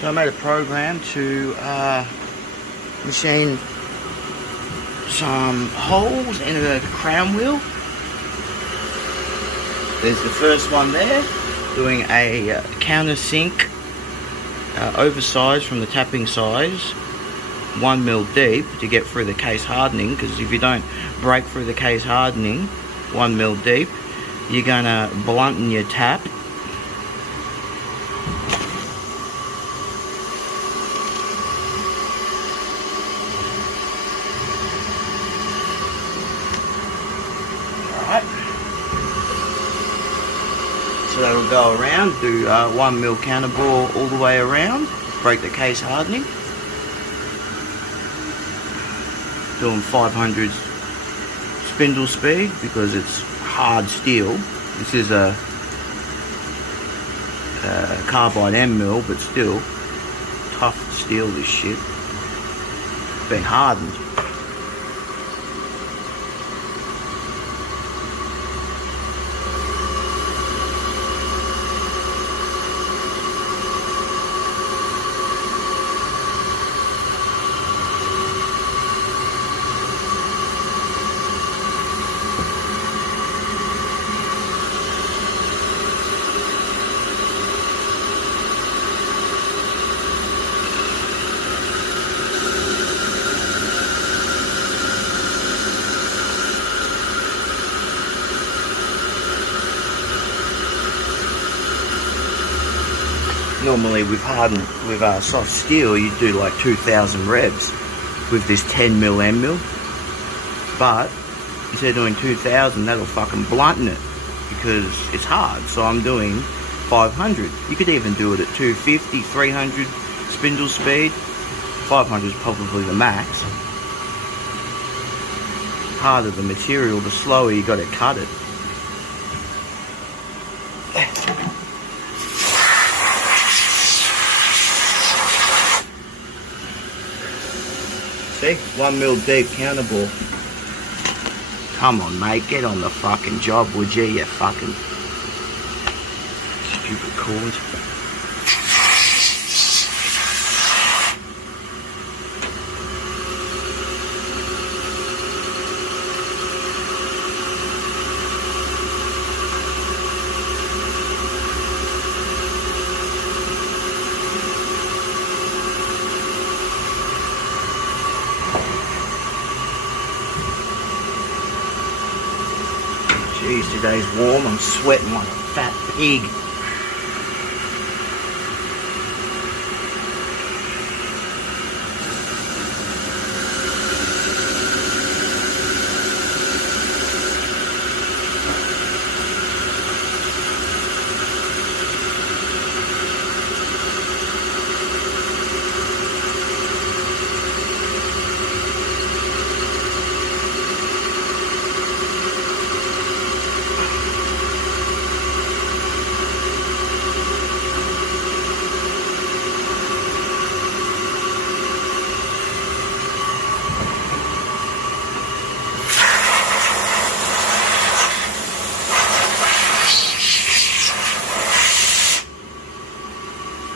So I made a program to machine some holes in a crown wheel. There's the first one there, doing a countersink, oversized from the tapping size, 1mm deep to get through the case hardening, because if you don't break through the case hardening 1mm deep, you're gonna blunten your tap. Alright. So that'll go around, do 1mm counter bore all the way around, break the case hardening. Doing 500 spindle speed because it's hard steel. This is a carbide end mill, but still tough steel, this shit. Been hardened. Normally with soft steel you do like 2,000 revs with this 10mm end mill, but instead of doing 2,000, that'll fucking blunten it because it's hard. So I'm doing 500. You could even do it at 250, 300 spindle speed. 500 is probably the max. Harder the material, the slower you got to cut it. See? 1mm deep counter bore. Come on, mate, get on the fucking job, would you? You fucking stupid coolant. Jeez, today's warm. I'm sweating like a fat pig.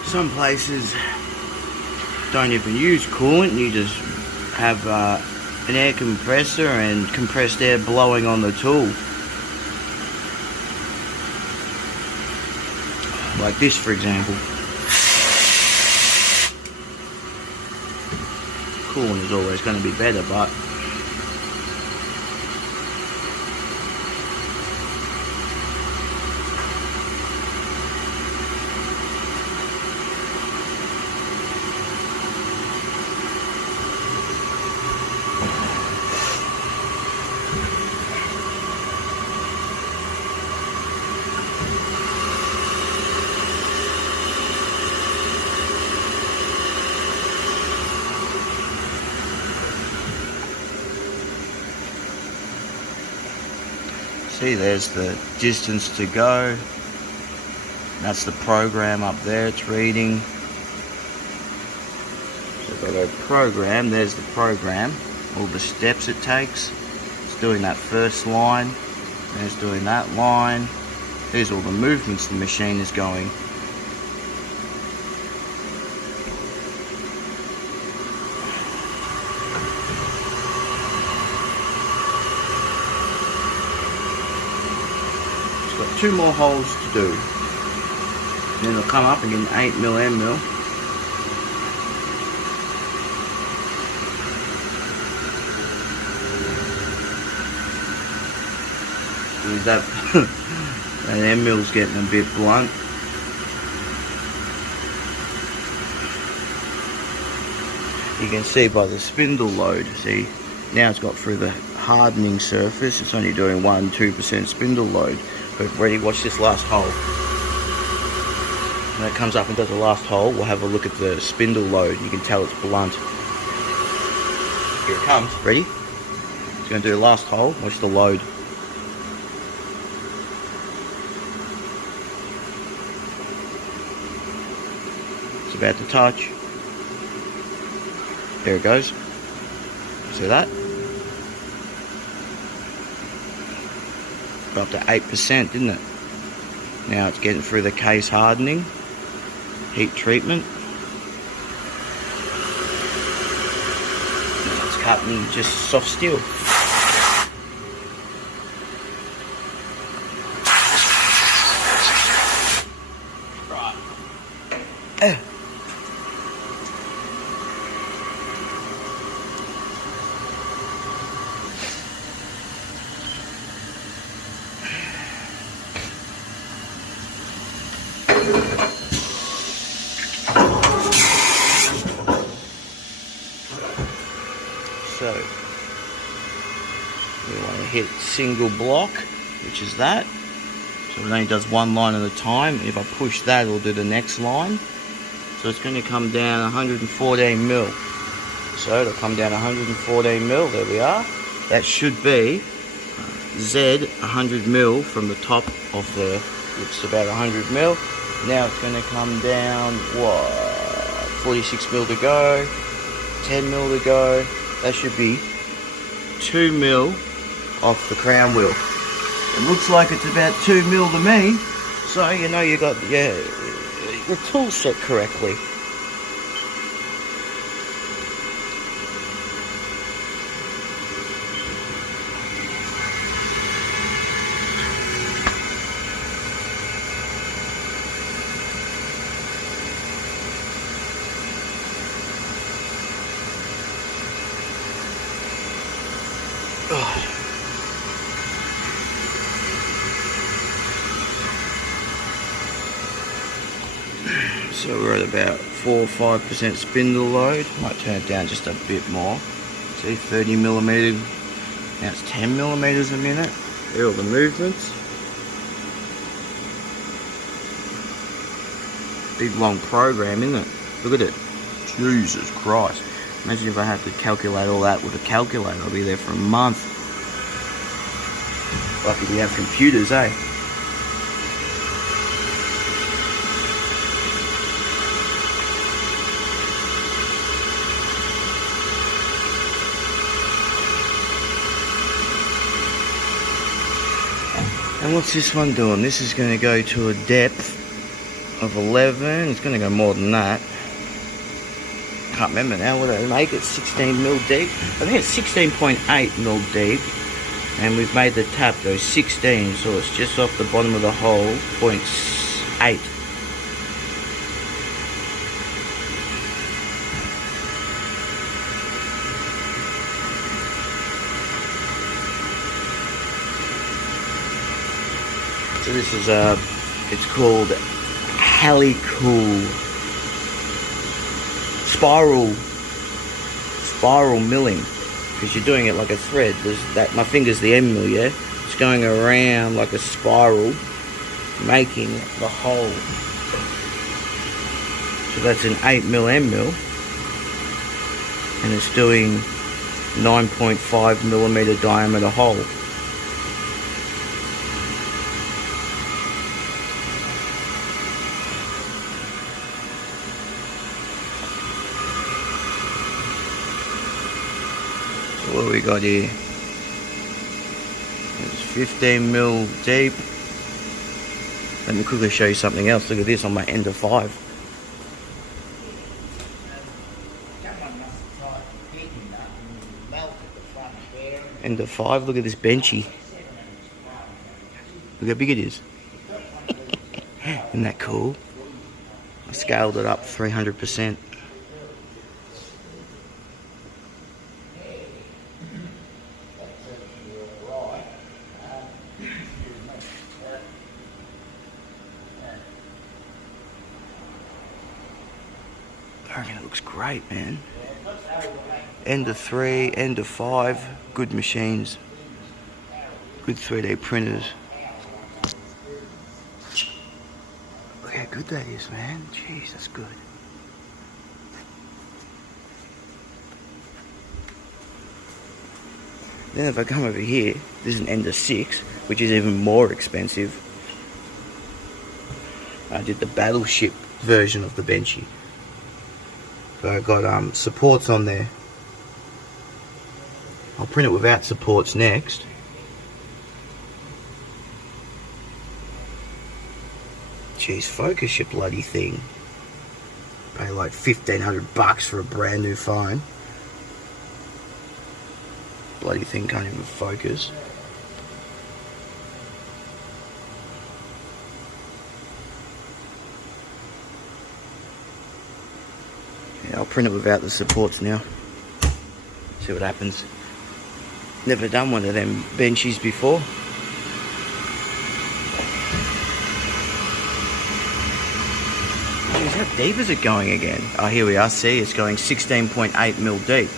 Some places don't even use coolant, you just have an air compressor and compressed air blowing on the tool. Like this, for example. Coolant is always going to be better, but see, there's the distance to go. That's the program up there, it's reading. So if I go program, there's the program, all the steps it takes. It's doing that first line, there's doing that line. There's all the movements the machine is going. 2 more holes to do. Then it'll come up and get an 8mm end mill. That end mill's getting a bit blunt. You can see by the spindle load, see, now it's got through the hardening surface. It's only doing 1-2% spindle load. But ready, watch this last hole. When it comes up and does the last hole, we'll have a look at the spindle load. You can tell it's blunt. Here it comes, ready? It's going to do the last hole, watch the load. It's about to touch. There it goes. See that? Got up to 8%, didn't it? Now it's getting through the case hardening, heat treatment. Now it's cutting just soft steel. Right. So we want to hit single block, which is that. So it only does one line at a time. If I push that, it'll do the next line. So it's going to come down 114mm. So it'll come down 114mm. There we are. That should be Z 100mm from the top of the. It's about 100mm. Now it's going to come down what? 46mm to go. 10mm to go. That should be 2mm off the crown wheel. It looks like it's about 2mm to me, so you know you got your tool set correctly. So we're at about 4 or 5% spindle load. Might turn it down just a bit more. See, 30mm. Now it's 10mm a minute. There are all the movements. Big long program, isn't it? Look at it. Jesus Christ. Imagine if I had to calculate all that with a calculator. I'll be there for a month. Lucky we have computers, eh? And what's this one doing? This is going to go to a depth of 11. It's going to go more than that. Can't remember now what they make it. 16mm deep. I think it's 16.8mm deep. And we've made the tap go 16, so it's just off the bottom of the hole, 0.8. So this is it's called helical spiral milling, because you're doing it like a thread. There's that, my finger's the end mill, yeah? It's going around like a spiral, making the hole. So that's an 8mm end mill, and it's doing 9.5mm diameter hole. What do we got here? It's 15mm deep. Let me quickly show you something else. Look at this on my end of 5. End of 5. Look at this benchy. Look how big it is. Isn't that cool? I scaled it up 300%. I reckon it looks great, man. End of 3, end of 5, good machines. Good 3D printers. Look how good that is, man. Jeez, that's good. Then if I come over here, this is an Ender 6, which is even more expensive. I did the Battleship version of the Benchy. So I got supports on there. I'll print it without supports next. Jeez, focus your bloody thing. Pay like $1,500 for a brand new phone. Bloody thing can't even focus. Yeah, I'll print it without the supports now. See what happens. Never done one of them benchies before. Jeez, how deep is it going again? Oh, here we are. See, it's going 16.8 mil deep.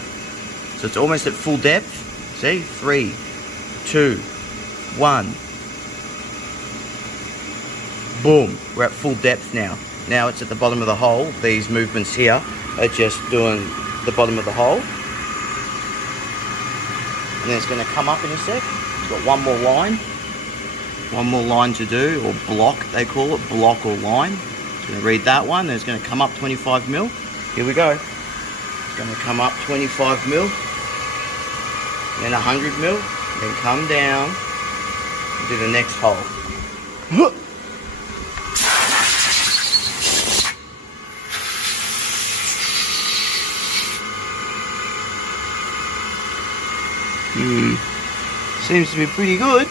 So it's almost at full depth. See? 3, 2, 1. Boom. We're at full depth now. Now it's at the bottom of the hole. These movements here are just doing the bottom of the hole. And then it's going to come up in a sec. It's got one more line. One more line to do, or block they call it, block or line. It's going to read that one, then it's going to come up 25 mil. Here we go. It's going to come up 25 mil. Then 100 mil. Then come down and do the next hole. Seems to be pretty good.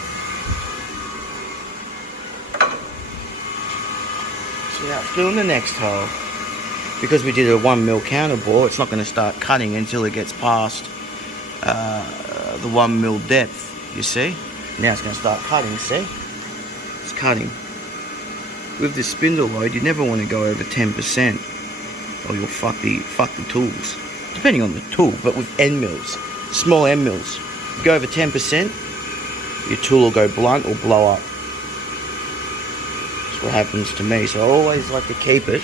So now it's doing the next hole. Because we did a 1 mil counter bore, it's not going to start cutting until it gets past the 1 mil depth, you see. Now it's going to start cutting, see? It's cutting. With this spindle load, you never want to go over 10%, or you'll fuck the tools. Depending on the tool, but with end mills, small end mills, you go over 10%, your tool will go blunt or blow up. That's what happens to me. So I always like to keep it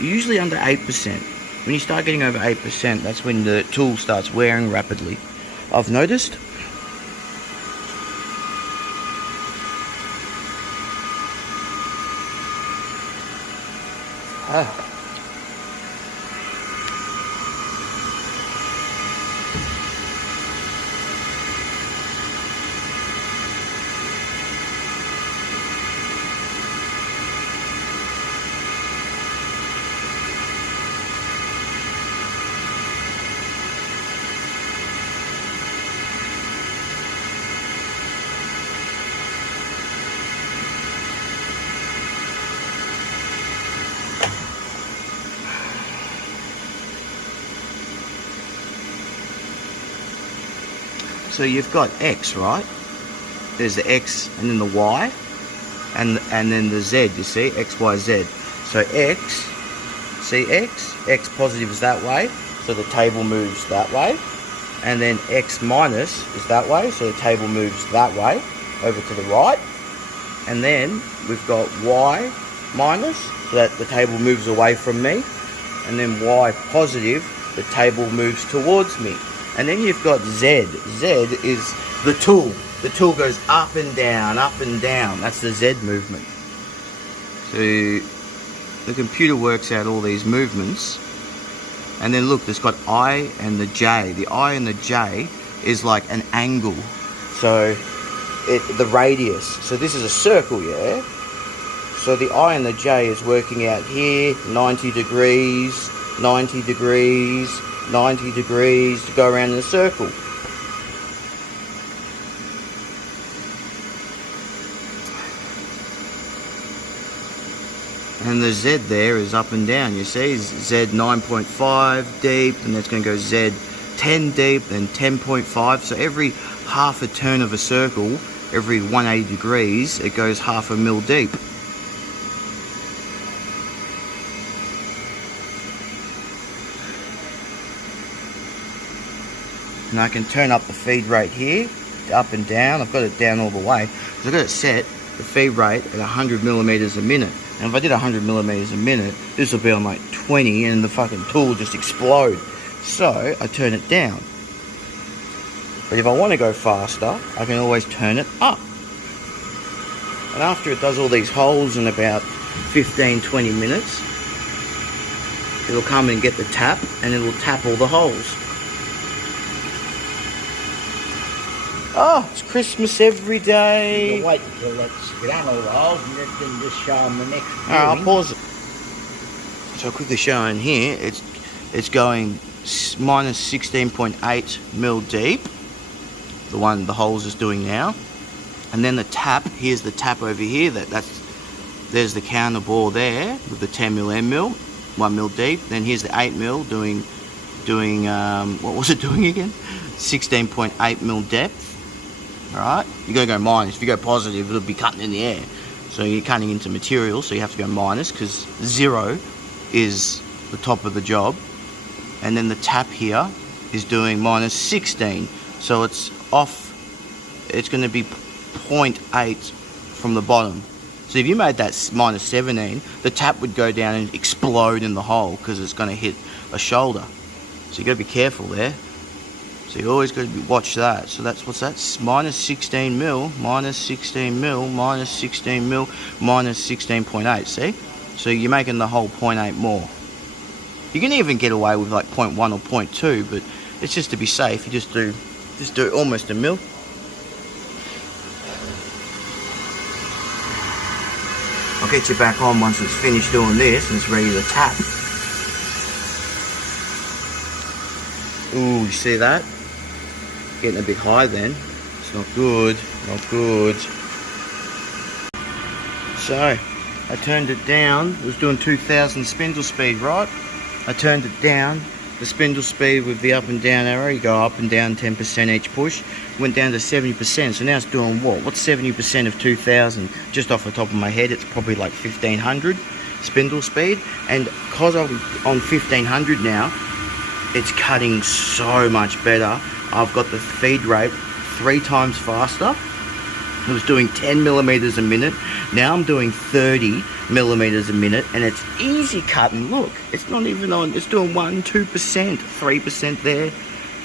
usually under 8%. When you start getting over 8%, that's when the tool starts wearing rapidly. I've noticed. So you've got X, right? There's the X and then the Y and then the Z, you see? X, Y, Z. So X, see X? X positive is that way, so the table moves that way. And then X minus is that way, so the table moves that way, over to the right. And then we've got Y minus, so that the table moves away from me. And then Y positive, the table moves towards me. And then you've got Z. Z is the tool. The tool goes up and down, up and down. That's the Z movement. So the computer works out all these movements. And then look, there's got I and the J. The I and the J is like an angle. So the radius. So this is a circle, yeah? So the I and the J is working out here, 90 degrees, 90 degrees, 90 degrees to go around in a circle. And the Z there is up and down. You see, Z 9.5 deep, and it's going to go Z 10 deep, then 10.5. So every half a turn of a circle, every 180 degrees, it goes half a mil deep. And I can turn up the feed rate here, up and down. I've got it down all the way. So I've got it set, the feed rate at 100 millimeters a minute. And if I did 100 millimeters a minute, this will be on like 20 and the fucking tool will just explode. So I turn it down. But if I want to go faster, I can always turn it up. And after it does all these holes in about 15-20 minutes, it'll come and get the tap and it'll tap all the holes. Oh, it's Christmas every day. You can wait until it's done all the holes and then just show them the next. Alright, I'll pause it. So I'll quickly show in here, it's going minus 16.8 mil deep. The holes is doing now. And then the tap, here's the tap over here, there's the counter bore there with the 10 mil M mil, 1 mil deep. Then here's the 8 mil doing what was it doing again? 16.8 mil depth. Alright, you gotta go minus. If you go positive, it'll be cutting in the air. So you're cutting into material, so you have to go minus because 0 is the top of the job. And then the tap here is doing minus 16. So it's off, it's gonna be 0.8 from the bottom. So if you made that minus 17, the tap would go down and explode in the hole because it's gonna hit a shoulder. So you gotta be careful there. So you always got to watch that. So that's, what's that? Minus 16 mil, minus 16 mil, minus 16 mil, minus 16.8, see? So you're making the whole 0.8 more. You can even get away with like 0.1 or 0.2, but it's just to be safe. You just do almost a mil. I'll get you back on once it's finished doing this and it's ready to tap. Ooh, you see that? Getting a bit high then. It's not good, not good. So, I turned it down. It was doing 2000 spindle speed, right? I turned it down. The spindle speed with the up and down arrow, you go up and down 10% each push. Went down to 70%, so now it's doing what? What's 70% of 2000? Just off the top of my head, it's probably like 1500 spindle speed. And because I'm on 1500 now, it's cutting so much better. I've got the feed rate 3 times faster. It was doing 10 millimeters a minute. Now I'm doing 30 millimeters a minute, and it's easy cutting. Look, it's not even on. It's doing 1%, 2%, 3% there.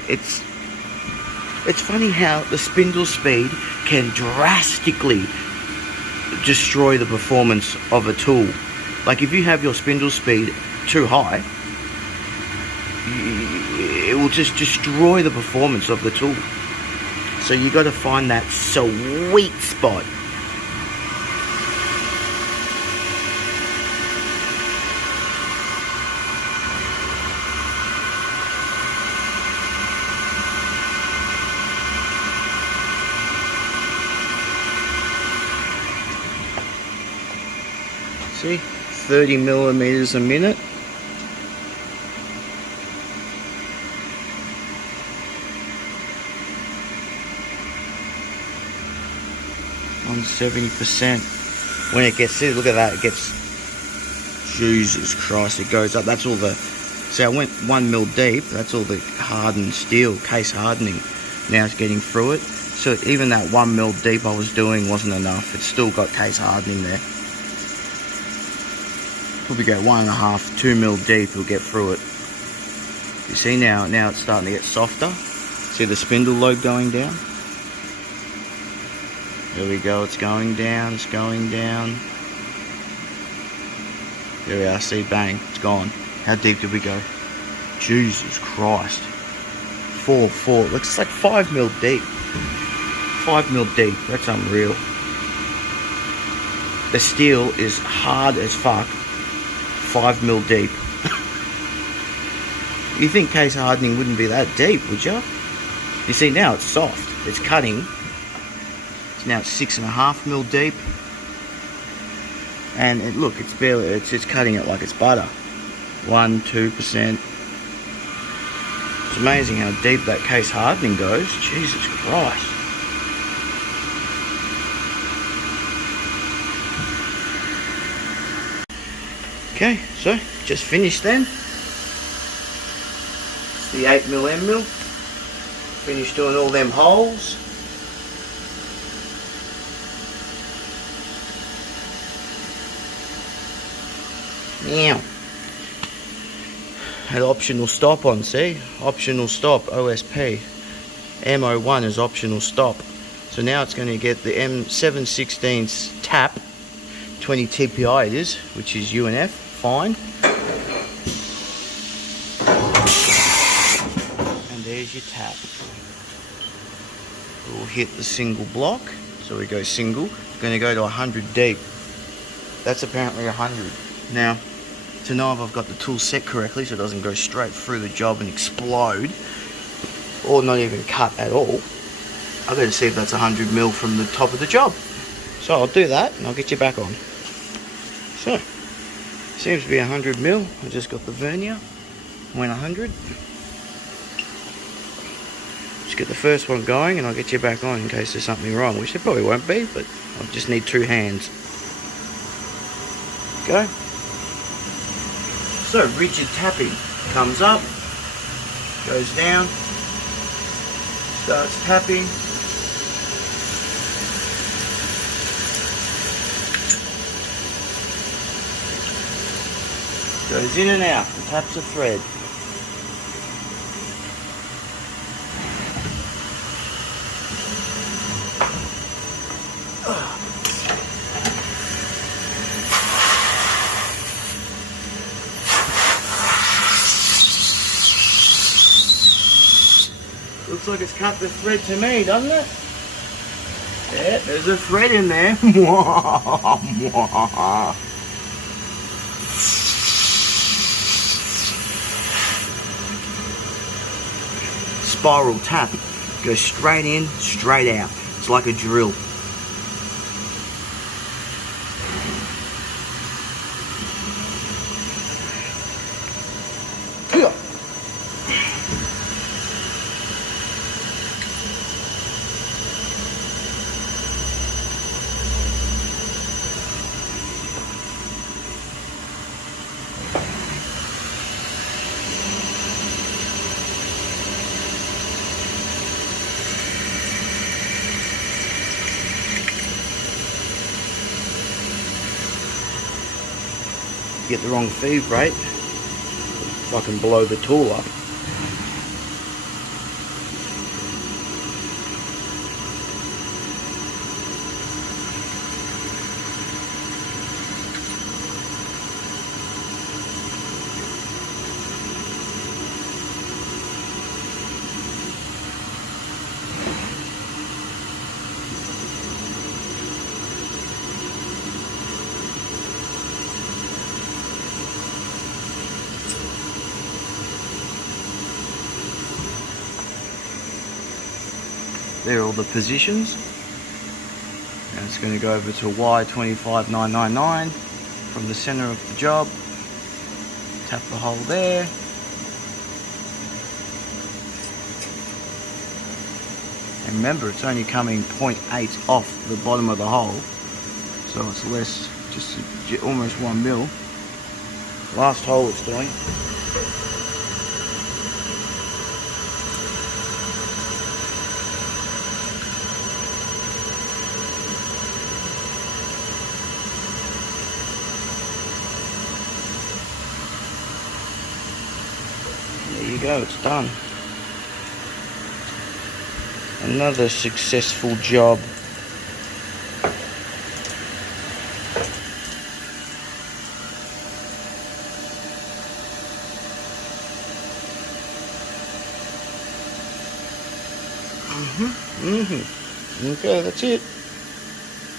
It's funny how the spindle speed can drastically destroy the performance of a tool. Like if you have your spindle speed too high, it will just destroy the performance of the tool. So you got to find that sweet spot. See, 30 millimeters a minute. On 70%. When it gets, see, look at that, it gets, Jesus Christ, it goes up. That's all the, see, I went 1 mil deep, that's all the hardened steel, case hardening. Now it's getting through it. So even that 1 mil deep I was doing wasn't enough. It's still got case hardening there. Probably go 1.5, 2 mil deep, it'll get through it. You see now it's starting to get softer. See the spindle lobe going down? There we go, it's going down, it's going down. There we are, see, bang, it's gone. How deep did we go? Jesus Christ. 4, looks like 5 mil deep. 5 mil deep, that's unreal. The steel is hard as fuck. 5 mil deep. You think case hardening wouldn't be that deep, would you? You see, now it's soft, it's cutting. Now it's 6.5 mil deep, And look, it's barely, it's cutting it like it's butter. 1-2%. It's amazing how deep that case hardening goes. Jesus Christ. Okay, so just finished then. It's the 8mm end mill. Finished doing all them holes. Now, had optional stop on, see? Optional stop, OSP. MO1 is optional stop. So now it's going to get the M716's tap, 20 TPI it is, which is UNF, fine. And there's your tap. We'll hit the single block, so we go single. Going to go to 100 deep. That's apparently 100. Now, to know if I've got the tool set correctly so it doesn't go straight through the job and explode, or not even cut at all, I've got to see if that's 100mm from the top of the job. So I'll do that and I'll get you back on. So, seems to be 100mm. I just got the vernier, went 100. Just get the first one going and I'll get you back on in case there's something wrong, which there probably won't be, but I'll just need 2 hands. Go. So rigid tapping comes up, goes down, starts tapping, goes in and out and taps a thread. Looks like it's cut the thread to me, doesn't it? Yeah, there's a thread in there. Spiral tap. Goes straight in, straight out. It's like a drill. Get the wrong feed rate, fucking blow the tool up. There are all the positions. And it's going to go over to Y25999 from the center of the job. Tap the hole there. And remember, it's only coming 0.8 off the bottom of the hole. So it's less, just almost 1 mil. Last hole it's doing. There you go, it's done. Another successful job. Okay, that's it.